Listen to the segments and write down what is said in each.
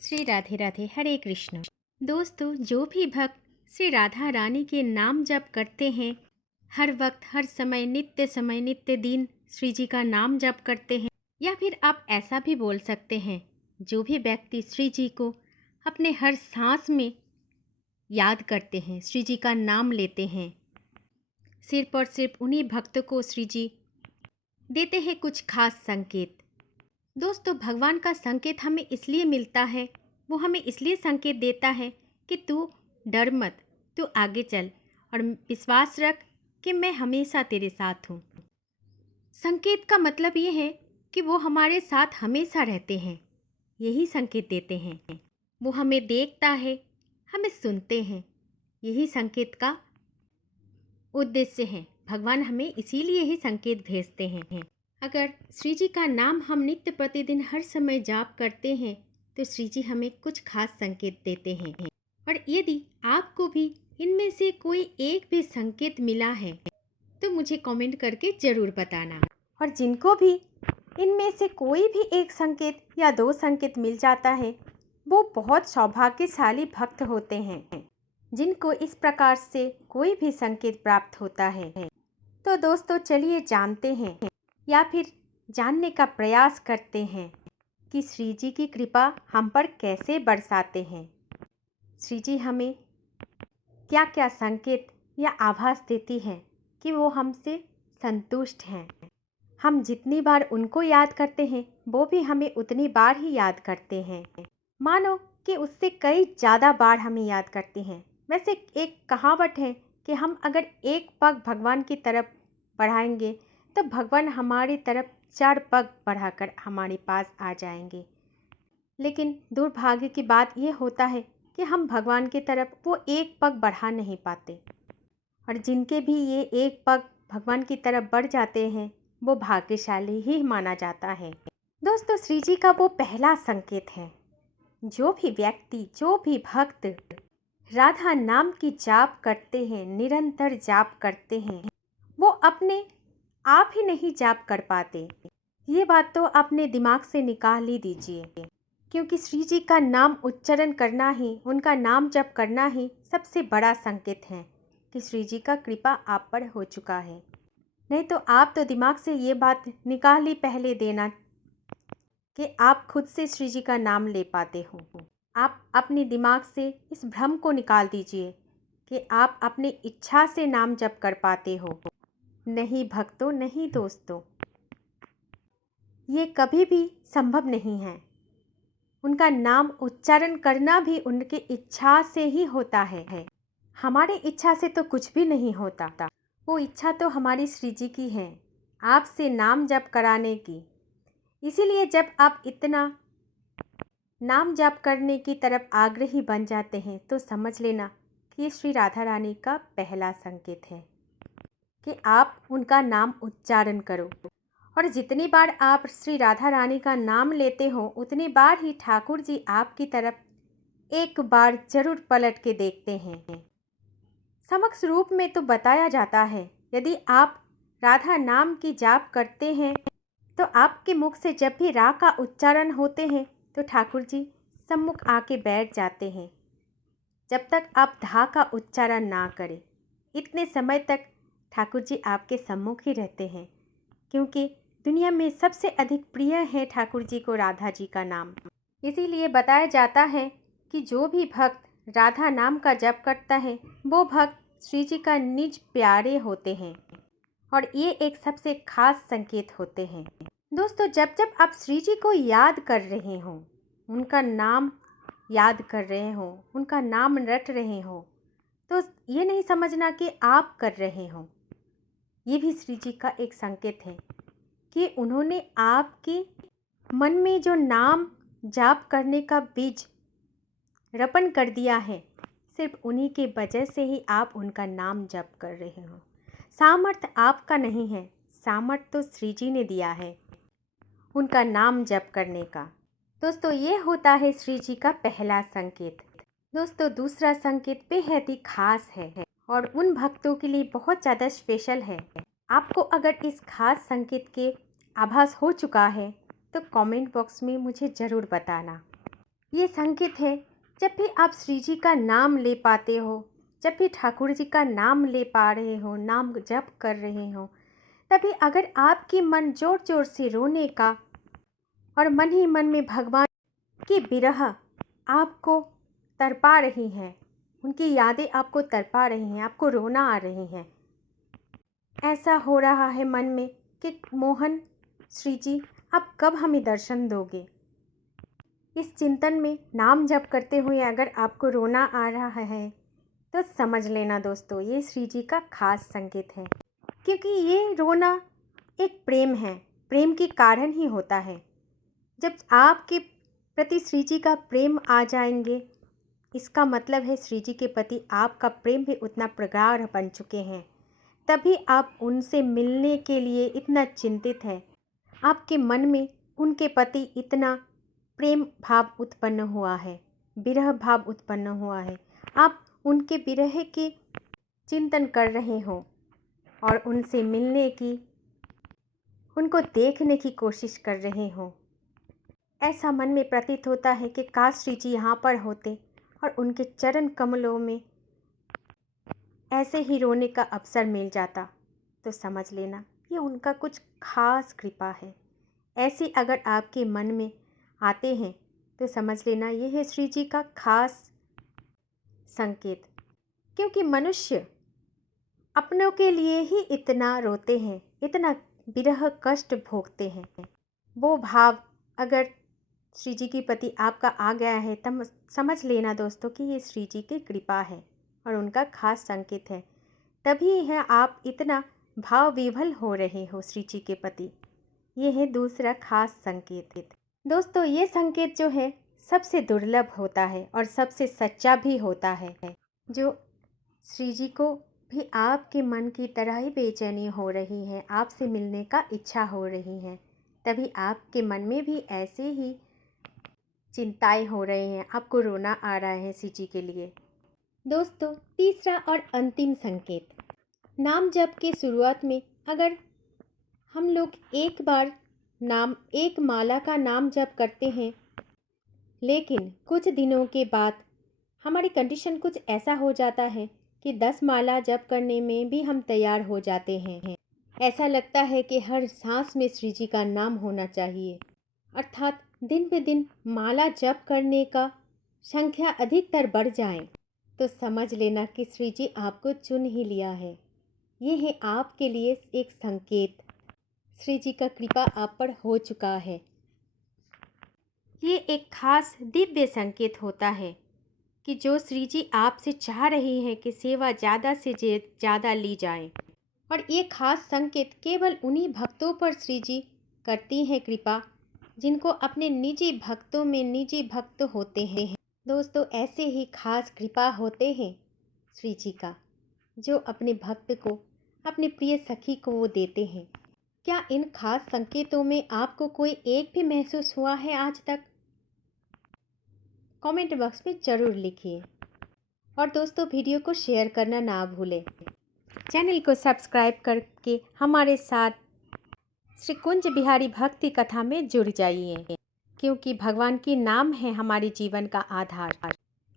श्री राधे राधे, हरे कृष्ण। दोस्तों, जो भी भक्त श्री राधा रानी के नाम जप करते हैं, हर वक्त हर समय नित्य दिन श्री जी का नाम जप करते हैं, या फिर आप ऐसा भी बोल सकते हैं, जो भी व्यक्ति श्री जी को अपने हर सांस में याद करते हैं, श्री जी का नाम लेते हैं, सिर्फ और सिर्फ उन्हीं भक्तों को श्री जी देते हैं कुछ खास संकेत। दोस्तों, भगवान का संकेत हमें इसलिए मिलता है, वो हमें इसलिए संकेत देता है कि तू डर मत, तू आगे चल और विश्वास रख कि मैं हमेशा तेरे साथ हूँ। संकेत का मतलब ये है कि वो हमारे साथ हमेशा रहते हैं, यही संकेत देते हैं। वो हमें देखता है, हमें सुनते हैं, यही संकेत का उद्देश्य है। भगवान हमें इसीलिए ही संकेत भेजते हैं। अगर श्री जी का नाम हम नित्य प्रतिदिन हर समय जाप करते हैं तो श्री जी हमें कुछ खास संकेत देते हैं। और यदि आपको भी इनमें से कोई एक भी संकेत मिला है तो मुझे कमेंट करके ज़रूर बताना। और जिनको भी इनमें से कोई भी एक संकेत या दो संकेत मिल जाता है, वो बहुत सौभाग्यशाली भक्त होते हैं, जिनको इस प्रकार से कोई भी संकेत प्राप्त होता है। तो दोस्तों, चलिए जानते हैं या फिर जानने का प्रयास करते हैं कि श्री जी की कृपा हम पर कैसे बरसाते हैं। श्री जी हमें क्या क्या संकेत या आभास देती है कि वो हमसे संतुष्ट हैं। हम जितनी बार उनको याद करते हैं, वो भी हमें उतनी बार ही याद करते हैं। मानो कि उससे कई ज़्यादा बार हमें याद करते हैं। वैसे एक कहावत है कि हम अगर एक पग भगवान की तरफ बढ़ाएंगे तो भगवान हमारी तरफ 4 पग बढ़ाकर हमारे पास आ जाएंगे। लेकिन दुर्भाग्य की बात ये होता है कि हम भगवान की तरफ वो एक पग बढ़ा नहीं पाते। और जिनके भी ये एक पग भगवान की तरफ बढ़ जाते हैं, वो भाग्यशाली ही माना जाता है। दोस्तों, श्री जी का वो पहला संकेत है, जो भी व्यक्ति, जो भी भक्त राधा नाम की जाप करते हैं, निरंतर जाप करते हैं, वो अपने आप ही नहीं जाप कर पाते। ये बात तो अपने दिमाग से निकाल ही दीजिए, क्योंकि श्री जी का नाम उच्चारण करना ही, उनका नाम जप करना ही सबसे बड़ा संकेत है कि श्री जी का कृपा आप पर हो चुका है। नहीं तो आप तो दिमाग से ये बात निकाल ही पहले देना कि आप खुद से श्री जी का नाम ले पाते हो। आप अपने दिमाग से इस भ्रम को निकाल दीजिए कि आप अपनी इच्छा से नाम जप कर पाते हो। नहीं भक्तों, नहीं दोस्तों, ये कभी भी संभव नहीं है। उनका नाम उच्चारण करना भी उनकी इच्छा से ही होता है। हमारी इच्छा से तो कुछ भी नहीं होता। वो इच्छा तो हमारी श्री जी की है, आपसे नाम जप कराने की। इसीलिए जब आप इतना नाम जप करने की तरफ आग्रही बन जाते हैं तो समझ लेना कि ये श्री राधा रानी का पहला संकेत है कि आप उनका नाम उच्चारण करो। और जितनी बार आप श्री राधा रानी का नाम लेते हो, उतनी बार ही ठाकुर जी आपकी तरफ एक बार जरूर पलट के देखते हैं। समक्ष रूप में तो बताया जाता है, यदि आप राधा नाम की जाप करते हैं तो आपके मुख से जब भी रा का उच्चारण होते हैं तो ठाकुर जी सम्मुख आके बैठ जाते हैं, जब तक आप धा का उच्चारण ना करें। इतने समय तक ठाकुर जी आपके सम्मुख ही रहते हैं, क्योंकि दुनिया में सबसे अधिक प्रिय है ठाकुर जी को राधा जी का नाम। इसीलिए बताया जाता है कि जो भी भक्त राधा नाम का जप करता है, वो भक्त श्री जी का निज प्यारे होते हैं। और ये एक सबसे खास संकेत होते हैं। दोस्तों, जब जब आप श्री जी को याद कर रहे हो, उनका नाम याद कर रहे हो, उनका नाम रट रहे हो, तो ये नहीं समझना कि आप कर रहे हो। ये भी श्री जी का एक संकेत है कि उन्होंने आपके मन में जो नाम जाप करने का बीज रोपण कर दिया है, सिर्फ उन्हीं के वजह से ही आप उनका नाम जप कर रहे हो। सामर्थ्य आपका नहीं है, सामर्थ्य तो श्री जी ने दिया है उनका नाम जप करने का। दोस्तों, ये होता है श्री जी का पहला संकेत। दोस्तों, दूसरा संकेत बेहद ही खास है और उन भक्तों के लिए बहुत ज़्यादा स्पेशल है। आपको अगर इस खास संकेत के आभास हो चुका है तो कमेंट बॉक्स में मुझे ज़रूर बताना। ये संकेत है, जब भी आप श्री जी का नाम ले पाते हो, जब भी ठाकुर जी का नाम ले पा रहे हो, नाम जप कर रहे हो, तभी अगर आपकी मन जोर जोर से रोने का और मन ही मन में भगवान की विरह आपको तड़पा रही है, उनकी यादें आपको तड़पा रही हैं, आपको रोना आ रही हैं, ऐसा हो रहा है मन में कि मोहन श्री जी आप कब हमें दर्शन दोगे। इस चिंतन में नाम जप करते हुए अगर आपको रोना आ रहा है तो समझ लेना दोस्तों, ये श्री जी का खास संकेत है, क्योंकि ये रोना एक प्रेम है, प्रेम के कारण ही होता है। जब आपके प्रति श्री जी का प्रेम आ जाएंगे, इसका मतलब है श्री जी के प्रति आपका प्रेम भी उतना प्रगाढ़ बन चुके हैं, तभी आप उनसे मिलने के लिए इतना चिंतित है, आपके मन में उनके प्रति इतना प्रेम भाव उत्पन्न हुआ है, विरह भाव उत्पन्न हुआ है, आप उनके विरह के चिंतन कर रहे हो और उनसे मिलने की, उनको देखने की कोशिश कर रहे हो। ऐसा मन में प्रतीत होता है कि काश श्री जी यहाँ पर होते और उनके चरण कमलों में ऐसे ही रोने का अवसर मिल जाता, तो समझ लेना ये उनका कुछ खास कृपा है। ऐसे अगर आपके मन में आते हैं तो समझ लेना ये है श्री जी का खास संकेत, क्योंकि मनुष्य अपनों के लिए ही इतना रोते हैं, इतना विरह कष्ट भोगते हैं। वो भाव अगर श्री जी के प्रति आपका आ गया है तब समझ लेना दोस्तों कि ये श्री जी की कृपा है और उनका खास संकेत है, तभी है आप इतना भाव विभल हो रहे हो श्री जी के प्रति। ये है दूसरा खास संकेत। दोस्तों ये संकेत जो है सबसे दुर्लभ होता है और सबसे सच्चा भी होता है, जो श्री जी को भी आपके मन की तरह ही बेचैनी हो रही है, आपसे मिलने का इच्छा हो रही है, तभी आपके मन में भी ऐसे ही चिंताएं हो रही हैं, आपको रोना आ रहा है श्री जी के लिए। दोस्तों तीसरा और अंतिम संकेत, नाम जप के शुरुआत में अगर हम लोग एक बार एक माला का नाम जप करते हैं, लेकिन कुछ दिनों के बाद हमारी कंडीशन कुछ ऐसा हो जाता है कि 10 माला जप करने में भी हम तैयार हो जाते हैं। ऐसा लगता है कि हर सांस में श्री जी का नाम होना चाहिए, अर्थात दिन पे दिन माला जप करने का संख्या अधिकतर बढ़ जाए, तो समझ लेना कि श्री जी आपको चुन ही लिया है। ये है आपके लिए एक संकेत, श्री जी का कृपा आप पर हो चुका है। ये एक खास दिव्य संकेत होता है कि जो श्री जी आपसे चाह रही हैं कि सेवा ज़्यादा से ज़्यादा ली जाए, और ये खास संकेत केवल उन्हीं भक्तों पर श्री जी करती हैं कृपा जिनको अपने निजी भक्तों में निजी भक्त होते हैं। दोस्तों ऐसे ही खास कृपा होते हैं श्री जी का, जो अपने भक्त को, अपने प्रिय सखी को वो देते हैं। क्या इन खास संकेतों में आपको कोई एक भी महसूस हुआ है आज तक? कमेंट बॉक्स में ज़रूर लिखिए, और दोस्तों वीडियो को शेयर करना ना भूलें। चैनल को सब्सक्राइब करके हमारे साथ श्री कुंज बिहारी भक्ति कथा में जुड़ जाइए, क्योंकि भगवान की नाम है हमारे जीवन का आधार,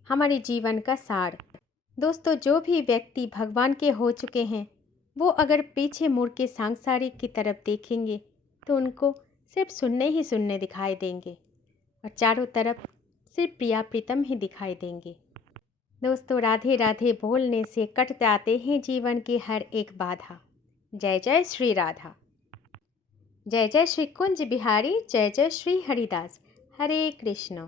हमारे जीवन का सार। दोस्तों जो भी व्यक्ति भगवान के हो चुके हैं, वो अगर पीछे मुड़ के सांसारिक की तरफ देखेंगे तो उनको सिर्फ सुनने ही सुनने दिखाई देंगे और चारों तरफ सिर्फ प्रिया प्रीतम ही दिखाई देंगे। दोस्तों राधे राधे बोलने से कट जाते हैं जीवन की हर एक बाधा। जय जय श्री राधा, जय जय श्री कुंज बिहारी, जय जय श्री हरिदास। हरे कृष्ण।